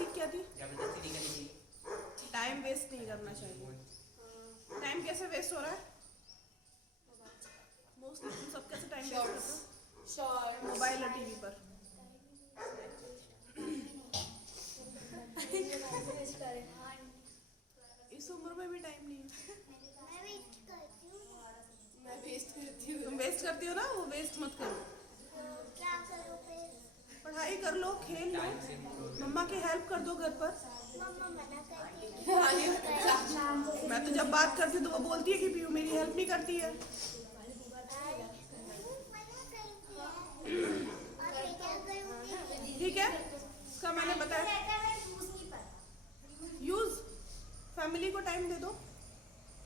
सीख क्या थी? टाइम वेस्ट नहीं करना चाहिए। टाइम कैसे वेस्ट हो रहा है? मोस्टली तुम सब कैसे टाइम वेस्ट करते हो? मोबाइल और टीवी पर। इस उम्र में भी टाइम नहीं है। मैं वेस्ट करती हूँ। तुम वेस्ट करती हो ना, वो वेस्ट मत करो। क्या करूँ फिर? पढ़ाई कर लो, खेल लो, मम्मा की हेल्प कर दो घर पर। मम्मा मना करती है। मैं तो जब बात करती हूँ तो वो बोलती है कि पीयू मेरी हेल्प नहीं करती है। ठीक है, इसका मैंने बताया। यूज फैमिली को टाइम दे दो,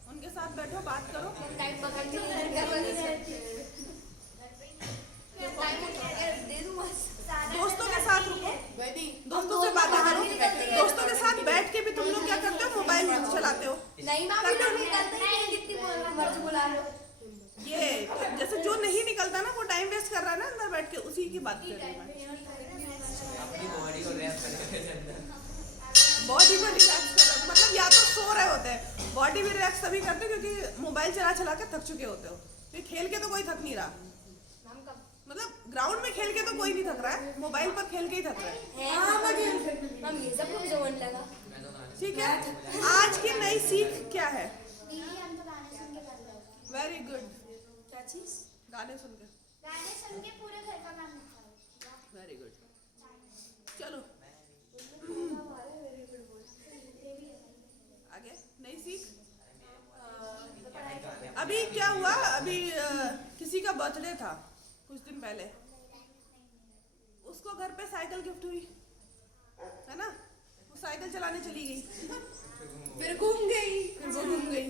उनके साथ बैठो, बात करो। दोस्तों के साथ रुको, दोस्तों से बातें करो। दोस्तों के साथ बैठ के भी तुम लोग क्या करते हो? मोबाइल चलाते हो। नहीं मर्जी बुला लो। ये जैसे जो नहीं निकलता ना, वो टाइम वेस्ट कर रहा है ना अंदर बैठ के, उसी की बात कर रही हूँ बॉडी को रिलैक्स कर रहा है, मतलब या तो सो रहे होते हैं। बॉडी भी रिलैक्स तभी करते हैं क्योंकि मोबाइल चला चला के थक चुके होते हो। फिर खेल के तो कोई थक नहीं रहा, मतलब ग्राउंड में खेल के तो कोई नहीं थक रहा है, मोबाइल पर खेल के ही थक रहा है। ठीक है, आज की नई सीख क्या है? Very good. क्या चीज? गाने सुन के। पूरे घर का काम निपटाओ। Very good. चलो आगे नई सीख। अभी क्या हुआ, अभी किसी का बर्थडे था कुछ दिन पहले, उसको घर पे साइकिल गिफ्ट हुई है ना। वो साइकिल चलाने चली गई, फिर घूम गई।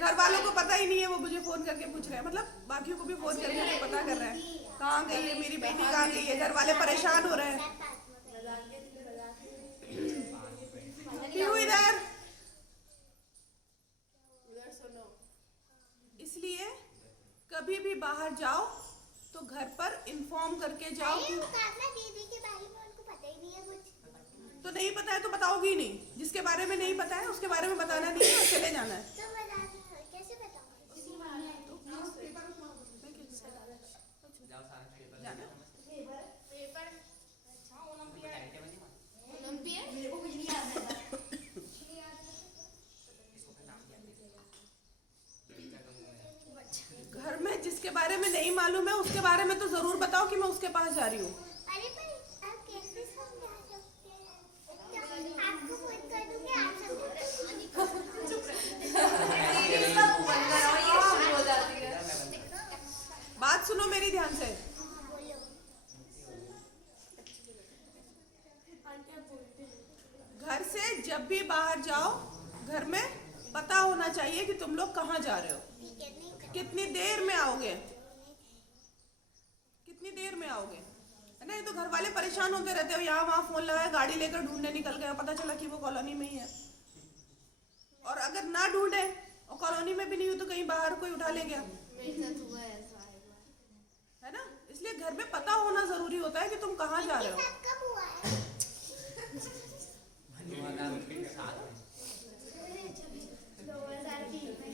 घर वालों को पता ही नहीं है, वो मुझे फोन करके पूछ रहे हैं, मतलब बाकियों को भी फोन करके पता कर रहे हैं कहाँ गई है मेरी बेटी, कहाँ गई है। घर वाले परेशान हो रहे हैं। क्यों इधर सुनो। इसलिए कभी भी बाहर जाओ तो घर पर इन्फॉर्म करके जाओ। दीदी के बारे में उनको पता ही नहीं है कुछ। तो नहीं पता है तो बताओगी नहीं, जिसके बारे में नहीं पता है उसके बारे में बताना नहीं है, चले जाना है। तो कैसे बताऊं? घर में जिसके बारे में नहीं मालूम है उसके बारे में तो जरूर बताओ कि मैं उसके पास जा रही हूँ। अरे पर आप कैसे समझा सकते हैं? आपको फोन कर दूंगी, आप बात सुनो मेरी ध्यान से। घर से जब भी बाहर जाओ, घर में पता होना चाहिए कि तुम लोग कहाँ जा रहे हो, कितनी देर में आओगे, है ना। ये तो घर वाले परेशान होते रहते हो, यहाँ वहाँ फोन लगाया, गाड़ी लेकर ढूंढने निकल गए, पता चला कि वो कॉलोनी में ही है। और अगर ना ढूंढे और कॉलोनी में भी नहीं हो तो कहीं बाहर कोई उठा ले गया, है ना। इसलिए घर में पता होना जरूरी होता है कि तुम कहाँ जा रहे हो। कब हुआ है?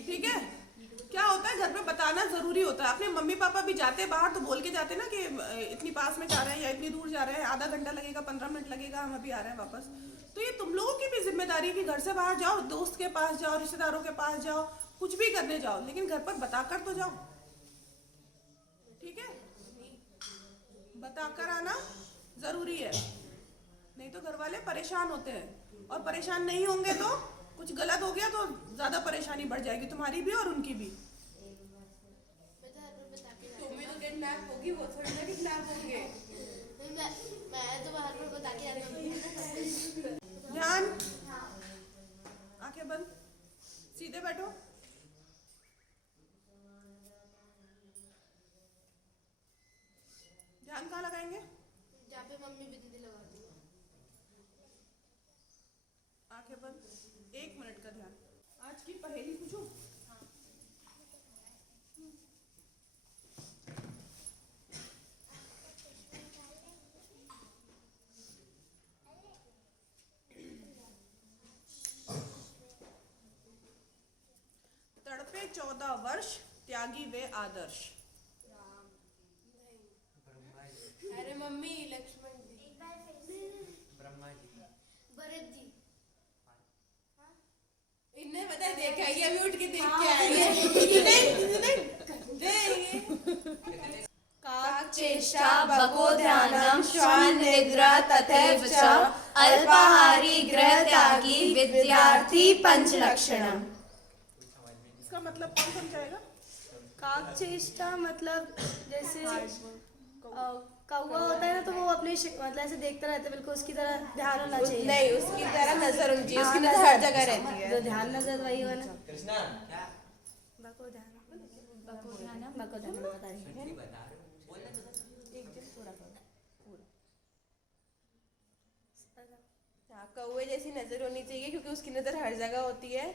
ठीक है, क्या होता है घर पे बताना जरूरी होता है। अपने मम्मी पापा भी जाते बाहर तो बोल के जाते ना कि इतनी पास में जा रहे हैं या इतनी दूर जा रहे हैं, आधा घंटा लगेगा, 15 मिनट लगेगा, हम अभी आ रहे हैं वापस। तो ये तुम लोगों की भी जिम्मेदारी है कि घर से बाहर जाओ, दोस्त के पास जाओ, रिश्तेदारों के पास जाओ, कुछ भी करने जाओ, लेकिन घर पर बताकर तो जाओ। ठीक है, बताकर आना जरूरी है, नहीं तो घर वाले परेशान होते हैं। और परेशान नहीं होंगे तो कुछ गलत हो गया तो ज्यादा परेशानी बढ़ जाएगी, तुम्हारी भी और उनकी भी। तुम्हें तो किडनैप होगी, वो थोड़ी ना किडनैप होंगे। मैं तो बाहर पर बता के आती हूँ। ध्यान, आंखें बंद, सीधे बैठो। ध्यान कहाँ लगाएंगे? जहाँ पे मम्मी भी दीदी लगाती है। आंखें बंद, 1 मिनट का ध्यान। आज की पहेली पूछूं? 14 वर्ष, त्यागी वे आदर्श। अरे मम्मी लक्ष्मण जी। एक बार फिर से। ब्रह्मा जी। भरत जी। इन्हें पता है देख आई अभी उठ के देख हाँ। के आई है। काकचेष्टा भगो ध्यानम श्वान निद्रा तथैव च अल्पाहारी गृह त्यागी विद्यार्थी पंचलक्षणम। इसका मतलब कौन समझाएगा? काकचेष्टा मतलब जैसे कौवा होता है ना, तो वो अपने मतलब ऐसे देखता रहता है, बिल्कुल उसकी तरह ध्यान होना चाहिए। नहीं उसकी तरह नजर होनी चाहिए, उसकी नजर हर जगह रहती है। जो ध्यान नजर वही हो ना। कृष्णा क्या बको ध्यान बता रही हूँ। हाँ, कौवे जैसी नजर होनी चाहिए क्योंकि उसकी नजर हर जगह होती है,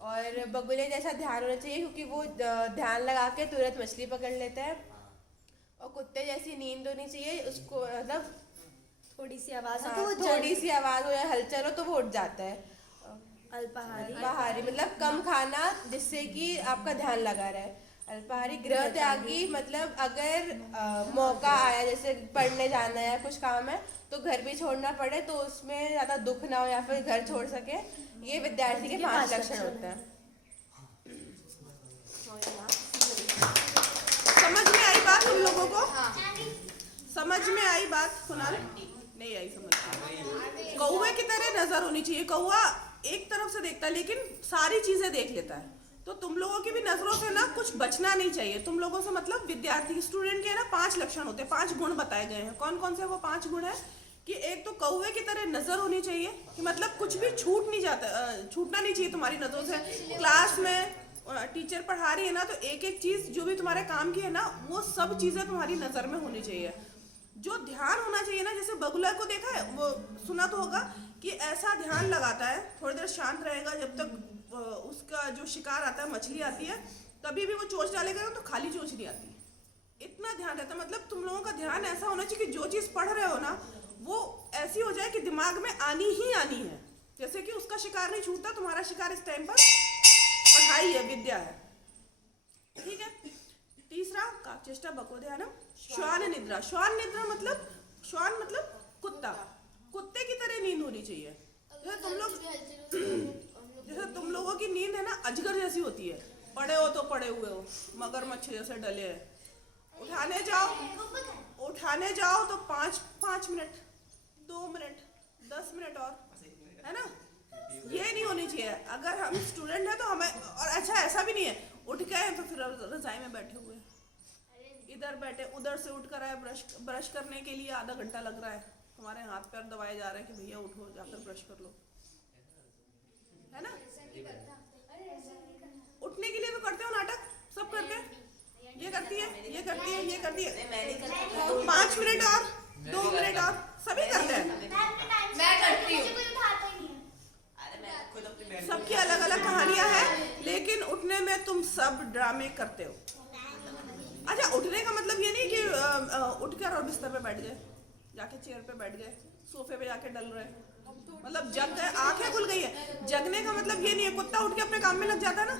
और बगुले जैसा ध्यान होना चाहिए क्योंकि वो ध्यान लगा के तुरंत मछली पकड़ लेता है, और कुत्ते जैसी नींद होनी चाहिए, उसको मतलब थोड़ी सी आवाज हो हाँ, तो वो थोड़ी सी आवाज हो या हलचल हो तो वो उठ जाता है। अल्पाहारी अल्पाहारी मतलब कम खाना जिससे कि आपका ध्यान लगा रहे। अल्पाहारी गृह त्यागी मतलब अगर मौका आया जैसे पढ़ने जाना है या कुछ काम है तो घर भी छोड़ना पड़े तो उसमें ज़्यादा दुख ना हो या फिर घर छोड़ सके, ये विद्यार्थी के 5 लक्षण होते हैं। समझ में आई बात तुम लोगों को? समझ में आई बात कुणाल? नहीं आई समझ में। कौवे की तरह नजर होनी चाहिए। कौवा एक तरफ से देखता है लेकिन सारी चीजें देख लेता है, तो तुम लोगों की भी नजरों से ना कुछ बचना नहीं चाहिए। तुम लोगों से मतलब विद्यार्थी स्टूडेंट के ना 5 लक्षण होते हैं, 5 गुण बताए गए हैं। कौन कौन से वो 5 गुण है कि एक तो कौवे की तरह नजर होनी चाहिए, कि मतलब कुछ भी छूटना नहीं चाहिए तुम्हारी नजरों से। क्लास में टीचर पढ़ा रही है ना, तो एक एक चीज जो भी तुम्हारे काम की है ना, वो सब चीजें तुम्हारी नजर में होनी चाहिए। जो ध्यान होना चाहिए ना, जैसे बगुला को देखा है, वो सुना तो होगा कि ऐसा ध्यान लगाता है, थोड़ी देर शांत रहेगा जब तक उसका जो शिकार आता है, मछली आती है, कभी भी वो चोंच डालेगा ना तो खाली चोंच नहीं आती, इतना ध्यान रहता है। मतलब तुम लोगों का ध्यान ऐसा होना चाहिए कि जो चीज पढ़ रहे हो ना वो ऐसी हो जाए कि दिमाग में आनी ही आनी है। जैसे कि उसका शिकार नहीं छूटता, तुम्हारा शिकार इस टाइम पर पढ़ाई है, विद्या है, ठीक है। तीसरा काकचेष्टा भगो ध्यानम श्वान निद्रा। श्वान निद्रा मतलब श्वान मतलब कुत्ता, कुत्ते की तरह नींद होनी चाहिए। जैसे तुम लोगों की नींद है ना अजगर जैसी होती है, पड़े हो तो पड़े हुए हो, मगरमच्छ जैसे डले हैं। उठाने जाओ तो 5 मिनट, 2 मिनट, 10 मिनट और, है ना, ये नहीं होनी चाहिए। अगर हम स्टूडेंट हैं तो हमें, और अच्छा ऐसा भी नहीं है उठ गए तो फिर रजाई में बैठे हुए, इधर बैठे उधर से उठ कर आए, ब्रश करने के लिए आधा घंटा लग रहा है, तुम्हारे हाथ पैर दबाए जा रहे हैं कि भैया उठो जाकर ब्रश कर लो, है ना। उठने के लिए तो करते हो नाटक, सब करते हैं, ये करती है, ये करती है, ये करती है, 5 मिनट और 2 मिनट और, सभी करते हैं। मैं करती हूँ। मुझे कोई उठाता ही नहीं है। सबकी अलग अलग कहानियां हैं, लेकिन उठने में तुम सब ड्रामे करते हो। अच्छा, उठने का मतलब ये नहीं कि उठकर और बिस्तर पे बैठ गए, जाके चेयर पे बैठ गए, सोफे पे जाके डल रहे, मतलब जग गए, आंखें खुल गई है। जगने का मतलब ये नहीं है, कुत्ता उठ के अपने काम में लग जाता है ना,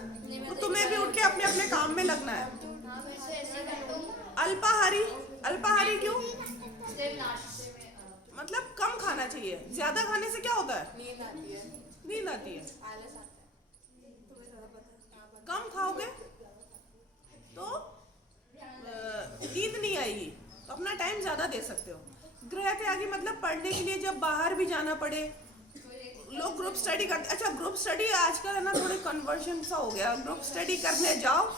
तो तुम्हें भी उठ के अपने अपने काम में लगना है। अल्पाहारी, अल्पाहारी क्यों? मतलब कम खाना चाहिए। ज्यादा खाने से क्या होता है? नींद आती है। कम खाओगे तो नींद नहीं आएगी, तो अपना टाइम ज्यादा दे सकते हो। गृह त्यागी मतलब पढ़ने के लिए जब बाहर भी जाना पड़े, लोग ग्रुप स्टडी करते। अच्छा, ग्रुप स्टडी आजकल है ना थोड़े कन्वर्जन सा हो गया। ग्रुप स्टडी करने जाओ,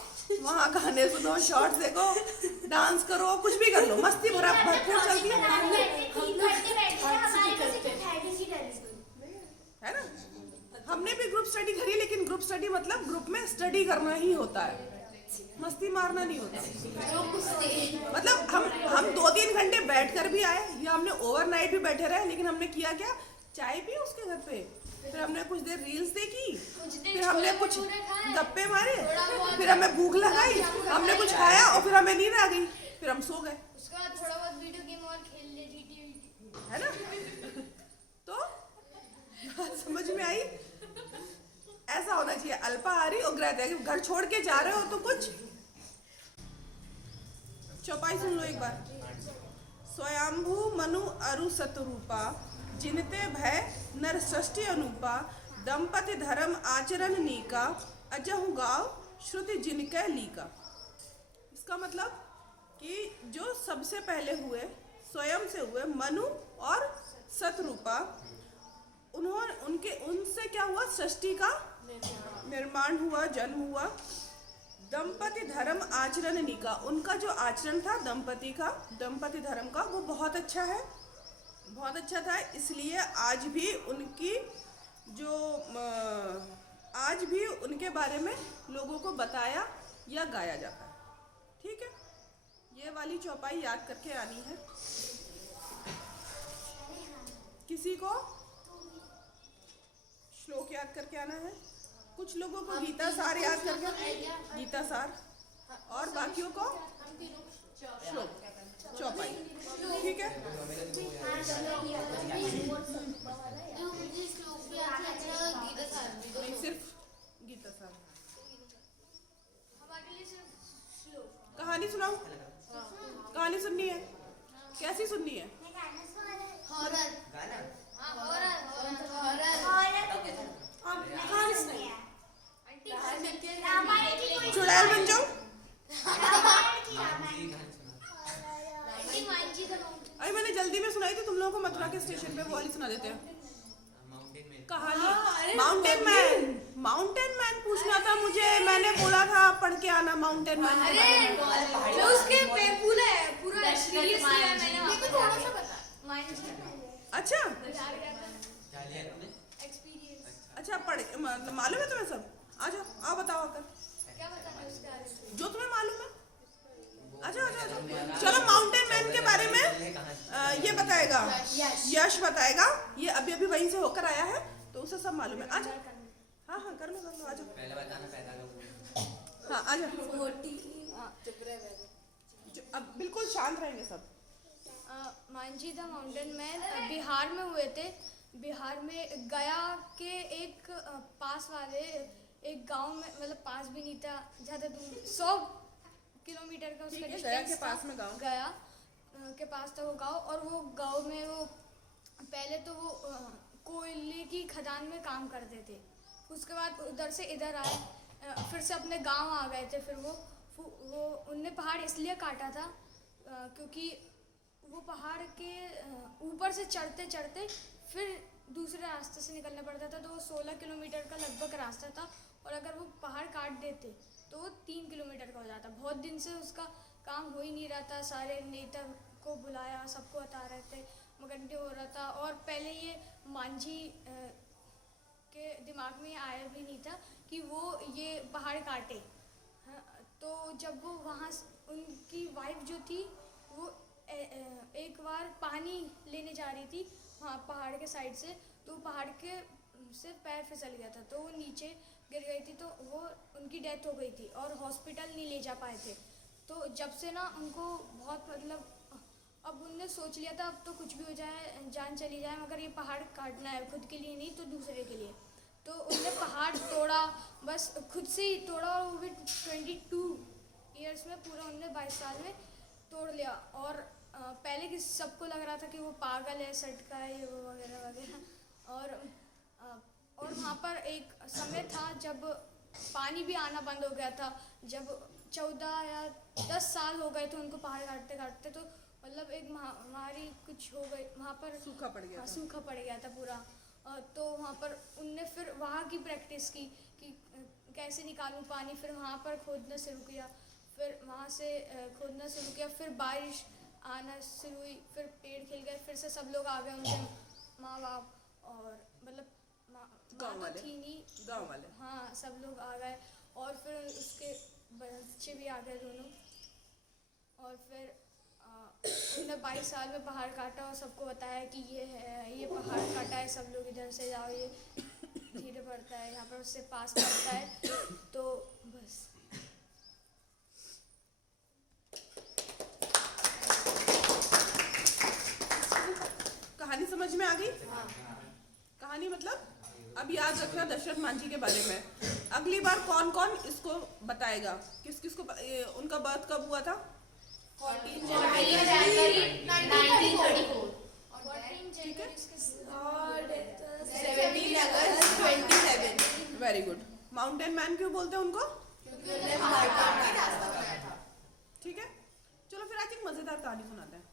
वहाँ गाने सुनो, शॉर्ट्स देखो, डांस करो, कुछ भी कर लो, मस्ती भरपूर चलती है ना। हमने भी ग्रुप स्टडी करी, लेकिन ग्रुप स्टडी मतलब ग्रुप में स्टडी करना ही होता है, मस्ती मारना नहीं होता। मतलब हम 2-3 घंटे बैठ कर भी आए, या हमने ओवरनाइट भी बैठे रहे, लेकिन हमने किया क्या, चाय पी उसके घर पे, फिर हमने कुछ देर रील्स देखी, फिर हमने कुछ गप्पे मारे, फिर हमें भूख लगाई, हमने कुछ खाया और फिर हमें नींद आ गई, फिर हम सो गए, उसके बाद थोड़ा बहुत वीडियो गेम और खेल ले, जीटी, है ना। तो बात समझ में आई? ऐसा होना चाहिए, अल्पाहारी और गृह त्यागी। घर छोड़ के जा रहे हो तो कुछ चौपाई सुन लो एक बार। स्वयंभू मनु अरु सतरूपा, जिनते भय नर सृष्टि अनूपा, दंपति धर्म आचरण नीका, अजहु गाव श्रुति जिनके लीका। इसका मतलब कि जो सबसे पहले हुए, स्वयं से हुए, मनु और सतरूपा, उन्होंने उनसे क्या हुआ, सृष्टि का निर्माण हुआ, जन्म हुआ। दंपति धर्म आचरण निका, उनका जो आचरण था दंपति का, दंपति धर्म का, वो बहुत अच्छा है, बहुत अच्छा था। इसलिए आज भी उनकी जो आज भी उनके बारे में लोगों को बताया या गाया जाता है। ठीक है, ये वाली चौपाई याद करके आनी है। किसी को श्लोक याद करके आना है, कुछ लोगों को गीता सार याद करके, गीता सार, और बाकियों को श्लोक, चौपाई। ठीक है, नहीं सिर्फ गीता सार। कहानी सुनाऊं? कहानी सुननी है? कैसी सुननी है? चुड़ैल बन जाओ? अरे मैंने जल्दी में सुनाई थी तुम लोगों को, मथुरा के स्टेशन पे वो वाली सुना देते हैं कहानी। माउंटेन मैन, माउंटेन मैन पूछना था मुझे, मैंने बोला था पढ़ के आना माउंटेन मैन। उसके पूरा एक्सपीरियंस लिया मैंने, मेरे को थोड़ा सा पता। अच्छा एक्सपीरियंस अच्छा, पढ़ मालूम है तुम्हें सब? आ जाओ, आओ बताओ आकर क्या बताना है उसके बारे में? जो तुम्हें मालूम है। अच्छा अच्छा अच्छा, चलो माउंटेन मैन के बारे में ये बताएगा, यश बताएगा। ये अभी अभी वहीं से होकर आया है तो उसे सब मालूम है। आजा, हाँ हाँ कर लो आ जाओ, पहले बताना पैदा लोग। हाँ आ जाओ। अब बिल्कुल शांत रहेंगे सब। Manjhi the mountain man Bihar में हुए थे। बिहार में गया के एक पास वाले एक गांव में, मतलब पास भी नहीं था, ज़्यादा दूर 100 किलोमीटर का उसका डिस्टेंस के पास में गाँव, गया के पास था वो गांव। और वो गांव में वो पहले तो वो कोयले की खदान में काम करते थे, उसके बाद उधर से इधर आए, फिर से अपने गांव आ गए थे। फिर वो उनने पहाड़ इसलिए काटा था क्योंकि वो पहाड़ के ऊपर से चढ़ते चढ़ते फिर दूसरे रास्ते से निकलना पड़ता था, तो वो 16 किलोमीटर का लगभग रास्ता था। और अगर वो पहाड़ काट देते तो वो 3 किलोमीटर का हो जाता। बहुत दिन से उसका काम हो ही नहीं रहा था, सारे नेता को बुलाया, सबको बता रहे थे, मगर नहीं हो रहा था। और पहले ये मांझी के दिमाग में आया भी नहीं था कि वो ये पहाड़ काटे। हाँ, तो जब वो वहाँ उनकी वाइफ जो थी वो एक बार पानी लेने जा रही थी वहाँ पहाड़ के साइड से, तो पहाड़ के से पैर फिसल गया था, तो वो नीचे गिर गई थी, तो वो उनकी डेथ हो गई थी और हॉस्पिटल नहीं ले जा पाए थे। तो जब से ना उनको बहुत, मतलब अब उनने सोच लिया था अब तो कुछ भी हो जाए, जान चली जाए, मगर ये पहाड़ काटना है, खुद के लिए नहीं तो दूसरे के लिए। तो उनने पहाड़ तोड़ा, बस खुद से ही तोड़ा, और वो भी 22 ईयर्स में, पूरा उनने 22 साल में तोड़ लिया। और पहले कि सबको लग रहा था कि वो पागल है, सटका है, ये वो वगैरह वगैरह। और वहाँ पर एक समय था जब पानी भी आना बंद हो गया था, जब 14 या 10 साल हो गए थे उनको पहाड़ काटते काटते, तो मतलब एक महामारी कुछ हो गई वहाँ पर, सूखा पड़ गया, सूखा पड़ गया था पूरा। तो वहाँ पर उनने फिर वहाँ की प्रैक्टिस की कि कैसे निकालूं पानी। फिर वहाँ पर खोदना शुरू किया, फिर वहाँ से खोदना शुरू किया, फिर बारिश आना शुरू हुई, फिर पेड़ खिल गए, फिर से सब लोग आ गए, उनके माँ बाप और मतलब गाँव वाले, थी नहीं, गाँव वाले, हाँ सब लोग आ गए। और फिर उसके बच्चे भी आ गए दोनों। और फिर उन्होंने 22 साल में पहाड़ काटा और सबको बताया कि ये है, ये पहाड़ काटा है, सब लोग इधर से जाओ, ये धीरे पड़ता है, यहाँ पर उससे पास पड़ता है। तो बस कहानी समझ में आ गई? कहानी मतलब अब याद रखना दशरथ मांझी के बारे में। अगली बार कौन कौन इसको बताएगा, किस किस को उनका बर्थ कब हुआ था? 14 जनवरी 1934 ठीक है, 17 अगस्त 27। Very good. माउंटेन मैन क्यों बोलते हैं उनको? ठीक है, चलो फिर आज एक मजेदार कहानी सुनाते हैं,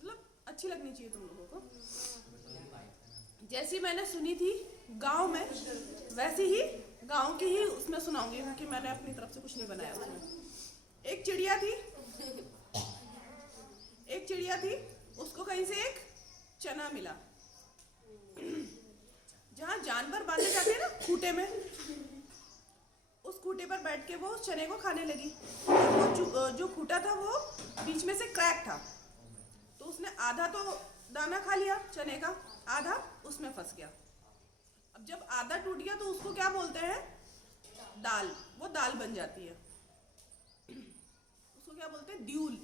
मतलब अच्छी लगनी चाहिए तुम लोगों को। जैसी मैंने सुनी थी गांव में, वैसी ही गांव की ही उसमें सुनाऊंगी, क्योंकि मैंने अपनी तरफ से कुछ नहीं बनाया उसमें। एक चिड़िया थी, उसको कहीं से एक चना मिला। जहाँ जानवर बांधे जाते हैं ना खूटे में, उस खूटे पर बैठ के वो उस चने को खाने लगी। वो जो खूटा था वो बीच में से क्रैक था, तो उसने आधा तो दाना खा लिया चने का, आधा उसमें फंस गया। अब जब आधा टूट गया तो उसको क्या बोलते हैं? दाल। वो दाल बन जाती है, उसको क्या बोलते हैं? ड्यूल।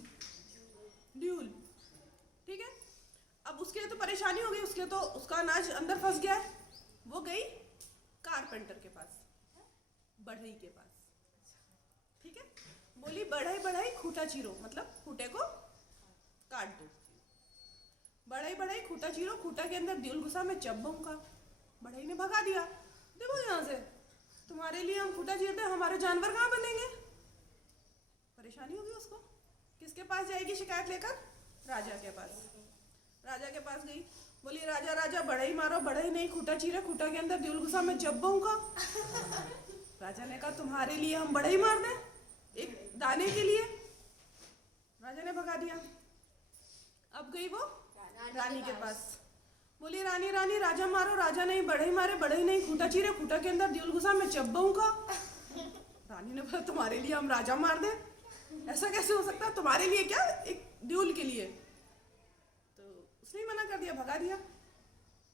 ठीक है, अब उसके लिए तो परेशानी हो गई, उसके लिए तो उसका अनाज अंदर फंस गया है। वो गई कारपेंटर के पास, बढ़ई के पास। ठीक है, बोली बढ़ई खूटा चीरो, मतलब खूटे को काट दो। बढ़ई खूटा चीरो, खूटा के अंदर ड्यूल घुसा, मैं चब्बूंगा। बढ़ई ने भगा दिया, देखो यहाँ से, तुम्हारे लिए हम खूटा चीरते हैं, हमारे जानवर कहाँ बनेंगे? परेशानी होगी उसको। किसके पास जाएगी शिकायत लेकर? राजा के पास। राजा के पास गई, बोली राजा बढ़ई मारो, बढ़ई नहीं खूटा चीरे, खूटा के अंदर ड्यूल घुसा, मैं चब्बूंगा। राजा ने कहा तुम्हारे लिए हम बढ़ई मार दें, एक दाने के लिए? राजा ने भगा दिया। अब गई वो रानी के पास, बोली रानी राजा मारो, राजा नहीं बढ़ई मारे, बढ़ई नहीं खूटा चीरे, खूटा के अंदर ड्यूल घुसा, मैं चब्बूंगा। रानी ने बोला तुम्हारे लिए हम राजा मार दें, ऐसा कैसे हो सकता है? तुम्हारे लिए क्या, एक ड्यूल के लिए? तो उसने मना कर दिया, भगा दिया।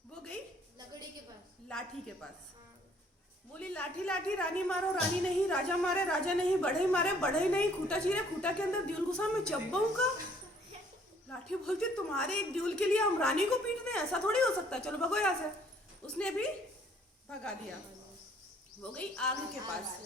वो गई लकड़ी के पास, लाठी के पास, बोली लाठी रानी मारो, रानी नहीं राजा मारे, राजा नहीं बढ़ई मारे, बढ़ई नहीं खूटा चीरे, खूटा के अंदर ड्यूल घुसा, मैं चब्बूंगा। लाठी बोलती तुम्हारे एक ड्यूल के लिए हम रानी को पीट दें, ऐसा थोड़ी हो सकता, चलो भगो यहाँ से। उसने भी भगा दिया। वो गई आग के पास,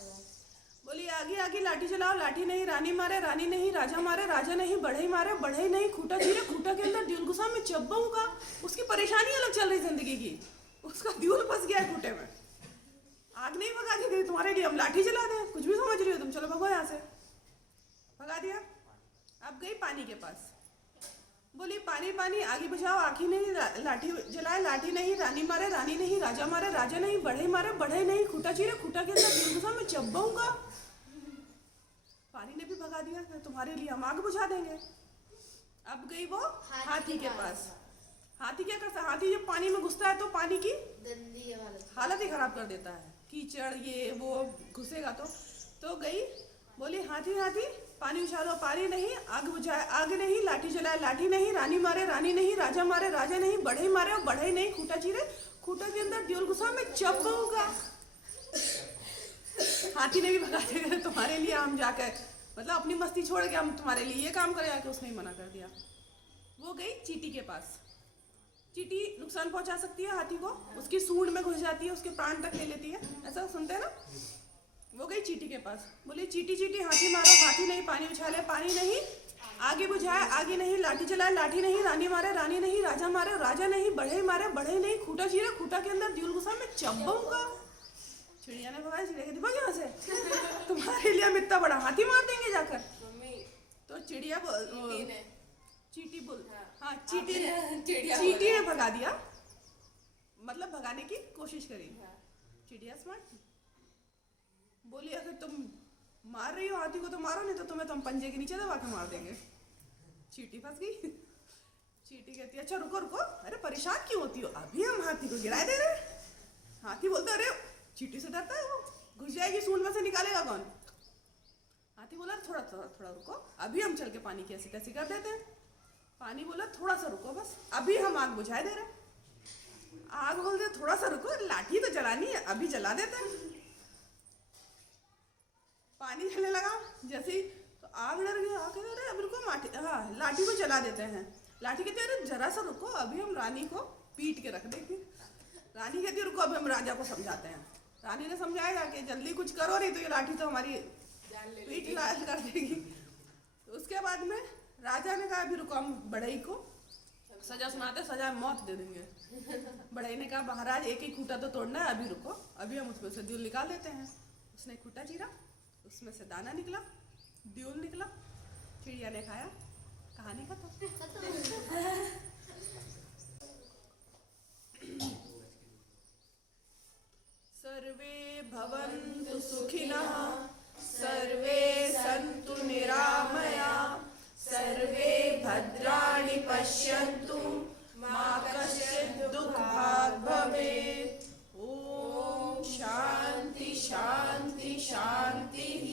बोली आगी लाठी चलाओ, लाठी नहीं रानी मारे, रानी नहीं राजा मारे, राजा नहीं बढ़ई मारे, बढ़ई नहीं खूटा चीरे, खूटा के अंदर ड्यूल घुसा, मैं चब्बूंगा। उसकी परेशानी अलग चल रही जिंदगी की, उसका ड्यूल फंस गया है खूटे में। आग नहीं भगा के गई, तुम्हारे लिए हम लाठी चला दें, कुछ भी समझ रही हो तुम, चलो भगो यहाँ से। भगा दिया। अब गई पानी के पास, बोली पानी आगी बुझाओ, आगी नहीं लाठी जलाए, लाठी नहीं रानी मारे, रानी नहीं राजा मारे, राजा नहीं बढ़ई मारे, बढ़ई नहीं खूटा चीरे, खूटा के अंदर ड्यूल घुसा, मैं चब्बूंगा। पानी ने भी भगा दिया, तुम्हारे लिए हम आग बुझा देंगे। अब गई वो हाथी के पास। हाथी क्या करता है? हाथी जब पानी में घुसता है तो पानी की गंदी हालत ही खराब कर देता है, कीचड़ ये वो घुसेगा तो गई, बोली हाथी पानी उछालो, पानी नहीं आग बुझाए, आग नहीं लाठी जलाए, लाठी नहीं रानी मारे, रानी नहीं राजा मारे, राजा नहीं बढ़ई मारे, और बढ़ई नहीं खूटा चीरे, खूटा के अंदर ड्यूल घुसा, मैं चब्बूंगा। हाथी ने भी भगा दिया, तुम्हारे लिए हम जाकर, मतलब अपनी मस्ती छोड़ के हम तुम्हारे लिए ये काम करें, आके उसने मना कर दिया। वो गई चींटी के पास। चींटी नुकसान पहुंचा सकती है हाथी को, उसकी सूंड में घुस जाती है, उसके प्राण तक ले लेती है, ऐसा सुनते हैं ना। वो गई चींटी के पास, बोली चींटी हाथी मारो, हाथी नहीं पानी उछाले, पानी नहीं आगे बुझाए, आगे नहीं लाठी चलाए, लाठी नहीं रानी मारे, रानी नहीं राजा मारे, राजा नहीं बढ़ई मारे, बढ़ई नहीं खूटा चीरे, खूटा के अंदर ड्यूल घुसा, मैं चब्बूंगा। चिड़िया ने भगाया, चिड़िया कहती भाग यहाँ से, तुम्हारे लिए हम इतना बड़ा हाथी मार देंगे जाकर। तो चिड़िया चींटी बोल, हाँ चींटी ने भगा दिया, मतलब भगाने की कोशिश करी। चिड़िया स्मार्ट थी, बोली अगर तुम मार रही हो हाथी को तो मारो, नहीं तो तुम्हें तो हम पंजे के नीचे दबा के मार देंगे। चींटी फंस गई। चींटी कहती है अच्छा रुको, अरे परेशान क्यों होती हो, अभी हम हाथी को गिरा दे रहे। हाथी बोलता अरे चींटी से डरता है वो, घुस जाएगी सूंड में से निकालेगा कौन। हाथी बोला थोड़ा रुको, अभी हम चल के पानी की ऐसी तैसी कर देते हैं। पानी बोला थोड़ा सा रुको बस, अभी हम आग बुझा दे रहे। आग बोलते थोड़ा सा रुको, लाठी तो जलानी है, अभी जला देते हैं। पानी जलने लगा जैसे ही, तो आग डर गई, आग कह रहे अब रुको, लाठी को जला देते हैं। लाठी कहते अरे जरा सा रुको, अभी हम रानी को पीट के रख देंगे। रानी कहती है रुको अभी हम राजा को समझाते हैं। रानी ने समझाया कि जल्दी कुछ करो नहीं तो ये लाठी तो हमारी पीठ लाल कर देगी। तो उसके बाद में राजा ने कहा अभी रुको हम बढ़ई को सजा सुनाते, सजा में मौत दे देंगे। बढ़ई ने कहा महाराज एक ही खूंटा तो तोड़ना है, अभी रुको, अभी हम उसमें से ड्यूल निकाल देते हैं। उसने खूंटा चीरा, उसमें से दाना निकला, ड्यूल निकला, चिड़िया ने खाया, कहानी खत्म। सर्वे भवन्तु सुखिनः, सर्वे सन्तु निरामया, सर्वे भद्राणि पश्यन्तु, मा कश्चित् दुःखभाग् भवेत्। ॐ शान्ति शान्ति शान्तिः।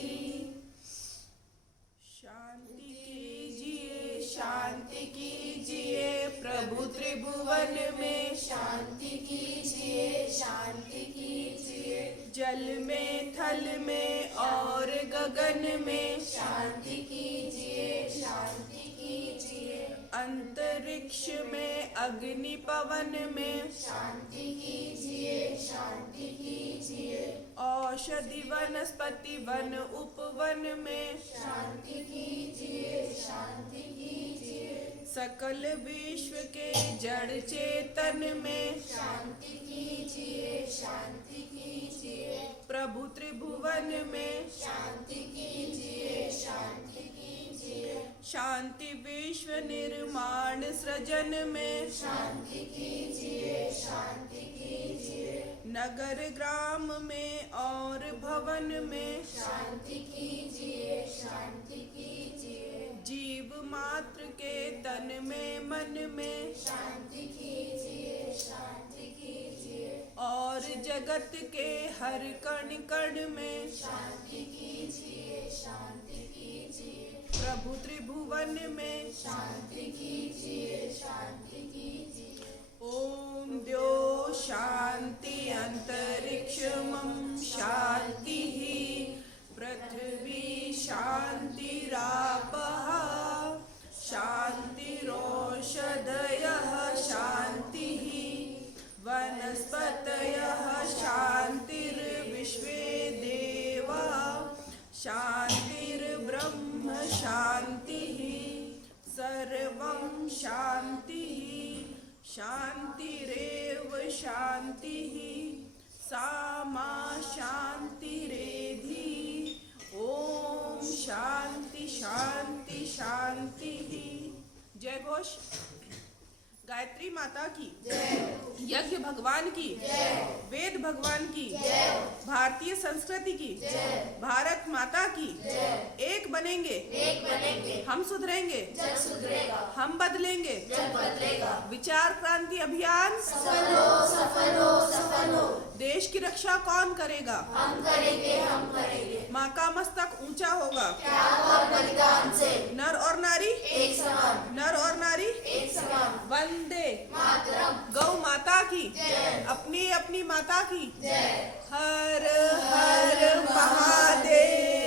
शांति कीजिए, शांति कीजिए, प्रभु त्रिभुवन में शांति कीजिए, शांति कीजिए। जल में, थल में और गगन में शांति कीजिए, शांति कीजिए। अंतरिक्ष में, अग्नि पवन में शांति कीजिए, शांति कीजिए। औषधि वनस्पति वन उपवन में शांति कीजिए, शांति कीजिए। सकल विश्व के जड़ चेतन में शांति कीजिए, शांति कीजिए। प्रभु त्रिभुवन में शांति कीजिए, शांति कीजिए। शांति विश्व निर्माण सृजन में शांति कीजिए, शांति कीजिए। नगर ग्राम में और भवन में शांति कीजिए, शांति कीजिए। जीव मात्र के तन में मन में शांति कीजिए, शांति कीजिए। और जगत के हर कण कण में शांति कीजिए, शांति कीजिए। प्रभु त्रिभुवन में शांति कीजिए, शांति कीजिए। ओम द्यो शांति अंतरिक्षमं शांतिः, पृथ्वी शांतिरापः, शांतिरोषधयः शांतिः, वनस्पतयः शांतिर्विश्वे देवा, शांतिर्ब्रह्म शांतिः, सर्वं शांतिः, शांतिरेव शांतिः, सा मा शांतिरेधि। ओम शांति शांति शांतिः। जय घोष। गायत्री माता की, यज्ञ भगवान की, वेद भगवान की, भारतीय संस्कृति की, भारत माता की। एक बनेंगे, हम सुधरेंगे, हम बदलेंगे, विचार क्रांति अभियान सफल हो। देश की रक्षा कौन करेगा? हम करेंगे। माँ का मस्तक ऊंचा होगा, नर और नारी एक समान, नर और नारी एक समान। वंदे मातरम। गौ माता की, अपनी अपनी माता की। हर हर महादेव।